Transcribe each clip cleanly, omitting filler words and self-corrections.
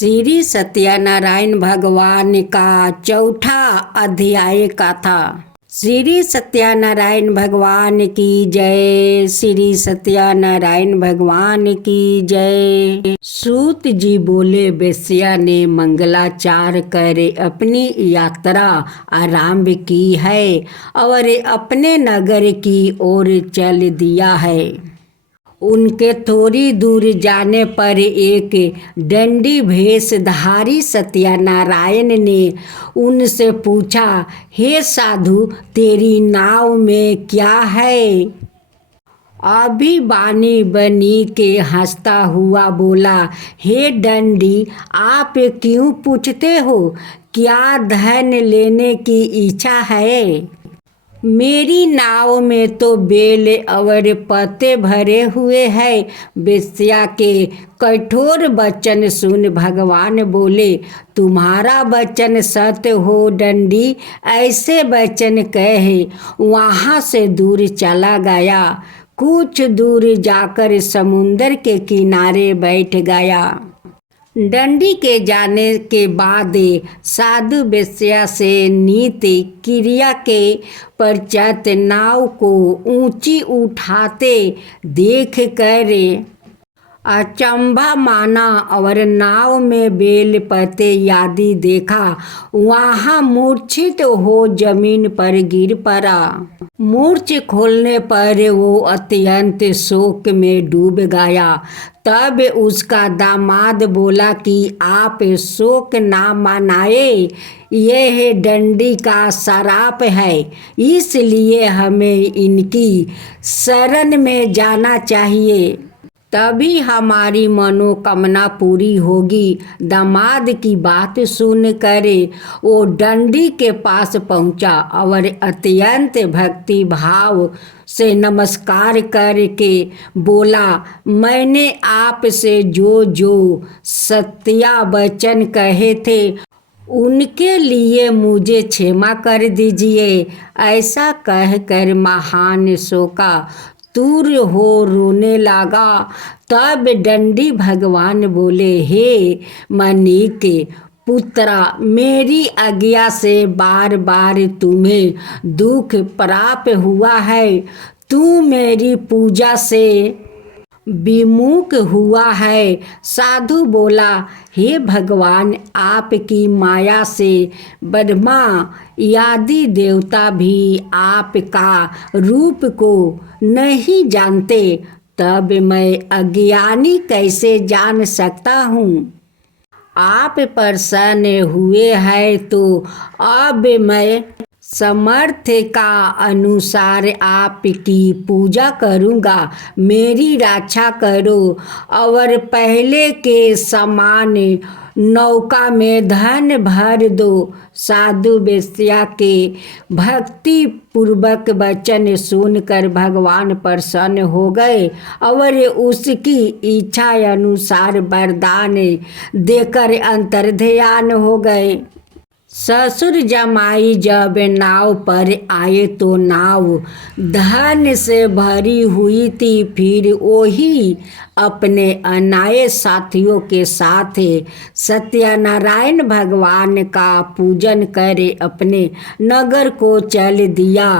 श्री सत्यनारायण भगवान का चौथा अध्याय का था। श्री सत्यनारायण भगवान की जय। श्री सत्यनारायण भगवान की जय। सूत जी बोले, वेश्या ने मंगलाचार कर अपनी यात्रा आरंभ की है और अपने नगर की ओर चल दिया है। उनके थोड़ी दूर जाने पर एक दंडी भेषधारी सत्यनारायण ने उनसे पूछा, हे साधु, तेरी नाव में क्या है? अभी बानी बनी के हंसता हुआ बोला, हे दंडी, आप क्यों पूछते हो? क्या धन लेने की इच्छा है? मेरी नाव में तो बेल और पत्ते भरे हुए हैं। वेश्या के कठोर वचन सुन भगवान बोले, तुम्हारा वचन सत्य हो दंडी। ऐसे वचन कहे वहाँ से दूर चला गया। कुछ दूर जाकर समुंदर के किनारे बैठ गया। दंडी के जाने के बाद साधु वेश्या से नीति क्रिया के पश्चात नाव को ऊंची उठाते देख कर अचंभा माना और नाव में बेल पत्ते आदि देखा। वहाँ मूर्छित हो जमीन पर गिर पड़ा। मूर्छ खोलने पर वो अत्यंत शोक में डूब गया। तब उसका दामाद बोला कि आप शोक ना मनाए, यह दंडी का श्राप है, इसलिए हमें इनकी शरण में जाना चाहिए, तभी हमारी मनोकामना पूरी होगी। दामाद की बात सुनकर वो दंडी के पास पहुंचा और अत्यंत भक्ति भाव से नमस्कार करके बोला, मैंने आपसे जो सत्या वचन कहे थे उनके लिए मुझे क्षमा कर दीजिए। ऐसा कहकर महान शोका तूर हो रोने लगा। तब दंडी भगवान बोले, हे मनीक पुत्रा, मेरी आज्ञा से बार बार तुम्हें दुख प्राप्त हुआ है। तू मेरी पूजा से विमुख हुआ है। साधु बोला, हे भगवान, आपकी माया से ब्रह्मा आदि देवता भी आपका रूप को नहीं जानते, तब मैं अज्ञानी कैसे जान सकता हूँ? आप प्रसन्न हुए हैं तो अब मैं सामर्थ्य का अनुसार आपकी पूजा करूँगा। मेरी रक्षा करो और पहले के समान नौका में धन भर दो। साधु वेश्या के भक्ति पूर्वक वचन सुनकर भगवान प्रसन्न हो गए और उसकी इच्छा अनुसार वरदान देकर अंतर्ध्यान हो गए। ससुर जमाई जब नाव पर आए तो नाव धन से भरी हुई थी। फिर वही अपने अनाए साथियों के साथ सत्यनारायण भगवान का पूजन कर अपने नगर को चल दिया।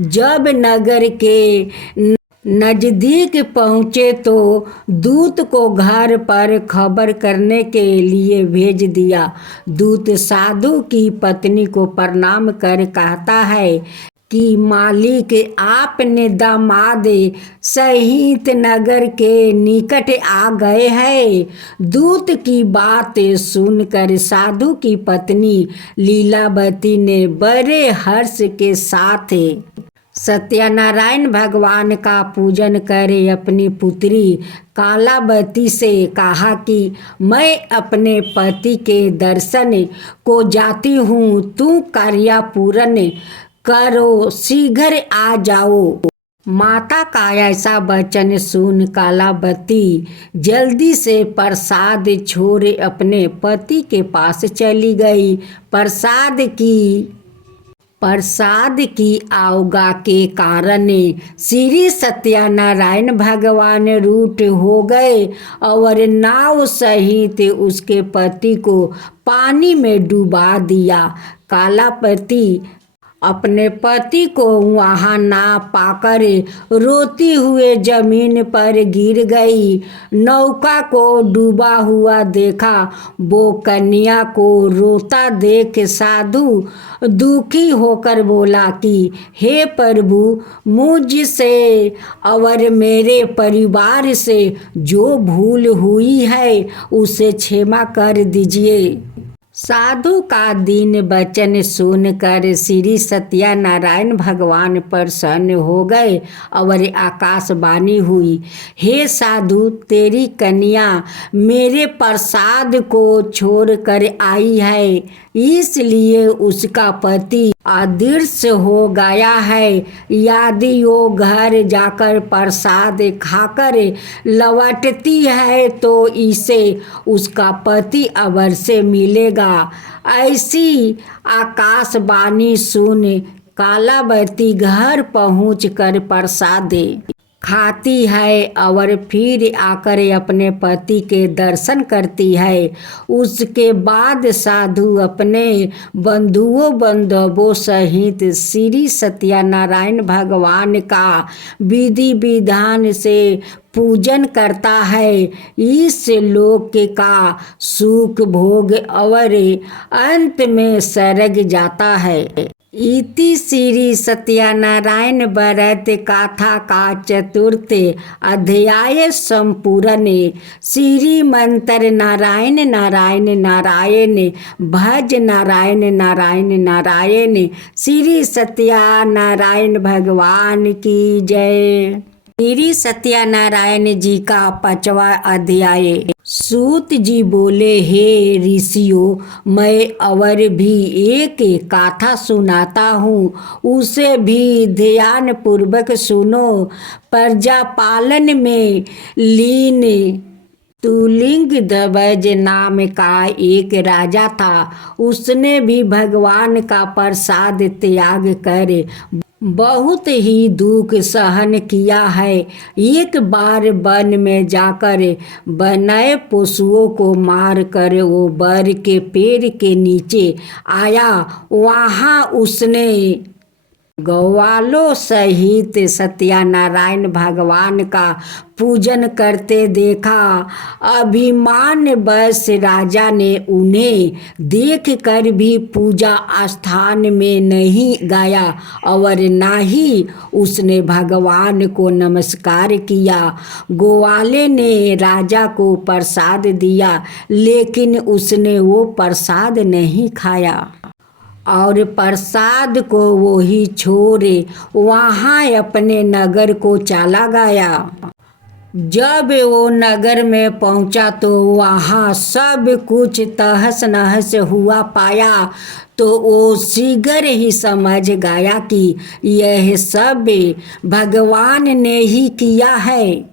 जब नगर के नजदीक पहुँचे तो दूत को घर पर खबर करने के लिए भेज दिया। दूत साधु की पत्नी को प्रणाम कर कहता है कि मालिक, आपने दामाद सहित नगर के निकट आ गए हैं। दूत की बात सुनकर साधु की पत्नी लीलावती ने बड़े हर्ष के साथ सत्यनारायण भगवान का पूजन करे अपनी पुत्री कालावती से कहा कि मैं अपने पति के दर्शन को जाती हूँ, तू कार्य पूर्ण करो, शीघ्र आ जाओ। माता का ऐसा वचन सुन कालावती जल्दी से प्रसाद छोड़ अपने पति के पास चली गई। प्रसाद की प्रसाद की आवगा के कारण श्री सत्यनारायण भगवान रूठ हो गए और नाव सहित उसके पति को पानी में डुबा दिया। कालापति अपने पति को वहां ना पाकर रोती हुए जमीन पर गिर गई। नौका को डूबा हुआ देखा। वो कन्या को रोता देख साधु दुखी होकर बोला कि हे प्रभु, मुझसे और मेरे परिवार से जो भूल हुई है उसे क्षमा कर दीजिए। साधु का दीन वचन सुनकर श्री सत्यनारायण भगवान प्रसन्न हो गए और आकाशवाणी हुई, हे साधु, तेरी कन्या मेरे प्रसाद को छोड़कर आई है, इसलिए उसका पति अदृश्य हो गया है। यदि वो घर जाकर प्रसाद खाकर लौटती है तो इसे उसका पति अवश्य मिलेगा। ऐसी आकाशवाणी सुन कालावती घर पहुंचकर प्रसाद खाती है और फिर आकर अपने पति के दर्शन करती है। उसके बाद साधु अपने बंधुओं बांधवों सहित श्री सत्यनारायण भगवान का विधि विधान से पूजन करता है। इस लोक का सुख भोग और अंत में स्वर्ग जाता है। इति श्री सत्यनारायण व्रत गाथा का चतुर्थ अध्याय संपूर्ण। श्री मंत्र नारायण नारायण नारायण, भज नारायण नारायण नारायण। श्री सत्यनारायण भगवान की जय। श्री सत्यनारायण जी का 5वां अध्याय। सूत जी बोले, हे ऋषियों, मैं और भी एक गाथा सुनाता हूँ, उसे भी ध्यान पूर्वक सुनो। प्रजा पालन में लीन तुलिंग ध्वज नाम का एक राजा था। उसने भी भगवान का प्रसाद त्याग कर बहुत ही दुख सहन किया है। एक बार वन में जाकर वन्य पशुओं को मार कर वो बर के पेड़ के नीचे आया। वहाँ उसने गौवालों सहित सत्यनारायण भगवान का पूजन करते देखा। अभिमान बस राजा ने उन्हें देखकर भी पूजा स्थान में नहीं गया और ना ही उसने भगवान को नमस्कार किया। ग्वाले ने राजा को प्रसाद दिया, लेकिन उसने वो प्रसाद नहीं खाया और प्रसाद को वो ही छोड़े वहाँ अपने नगर को चला गया। जब वो नगर में पहुंचा तो वहाँ सब कुछ तहस नहस हुआ पाया तो वो शीघ्र ही समझ गया कि यह सब भगवान ने ही किया है।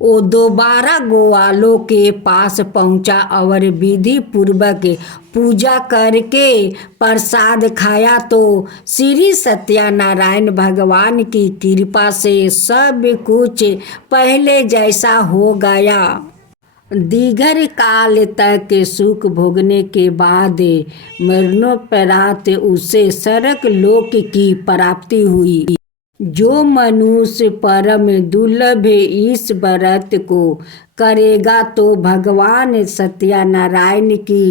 वो दोबारा ग्वालों के पास पहुंचा और विधि पूर्वक पूजा करके प्रसाद खाया तो श्री सत्यनारायण भगवान की कृपा से सब कुछ पहले जैसा हो गया। दीर्घ काल तक सुख भोगने के बाद मरणोपरांत उसे स्वर्ग लोक की प्राप्ति हुई। जो मनुष्य परम दुर्लभ इस व्रत को करेगा तो भगवान सत्यनारायण की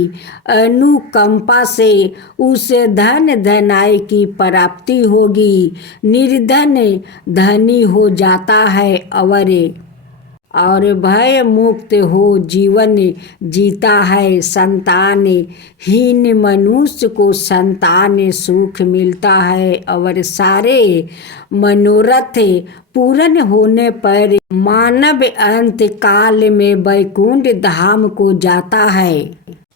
अनुकंपा से उसे धन धनाई की प्राप्ति होगी। निर्धन धनी हो जाता है और भय मुक्त हो जीवन जीता है। संतान हीन मनुष्य को संतान सुख मिलता है और सारे मनोरथ पूर्ण होने पर मानव अंत काल में वैकुंठ धाम को जाता है।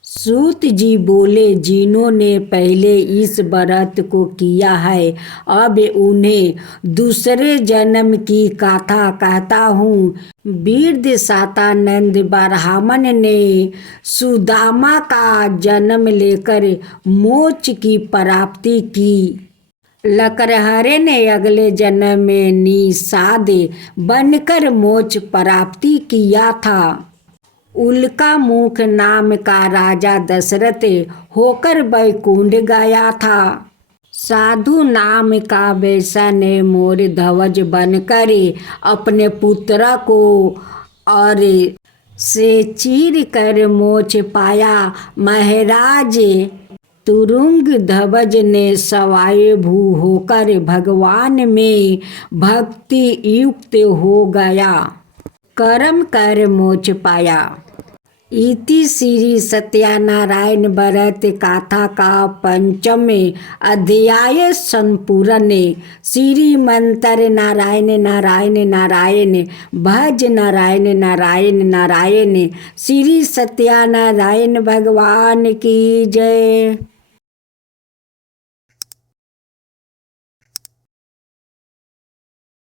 सूत जी बोले, जिन्होंने पहले इस व्रत को किया है अब उन्हें दूसरे जन्म की गाथा कहता हूँ। वीर सातानंद ब्राह्मण ने सुदामा का जन्म लेकर मोक्ष की प्राप्ति की। लकड़हारे ने अगले जन्म में निषाद बनकर मोक्ष प्राप्ति किया था। उल्का मुख नाम का राजा दशरथ होकर वैकुंठ गया था। साधु नाम का वैश्य ने मोर ध्वज बनकर अपने पुत्र को और से चीर कर मोक्ष पाया। महाराज तुरुंग ध्वज ने स्वायभू होकर भगवान में भक्ति युक्त हो गया, कर्म कर मोक्ष पाया। इति श्री सत्यनारायण व्रत गाथा का पंचम अध्याय संपूर्ण। श्री मंत्र नारायण नारायण नारायण भज नारायण नारायण नारायण। श्री सत्यनारायण भगवान की जय।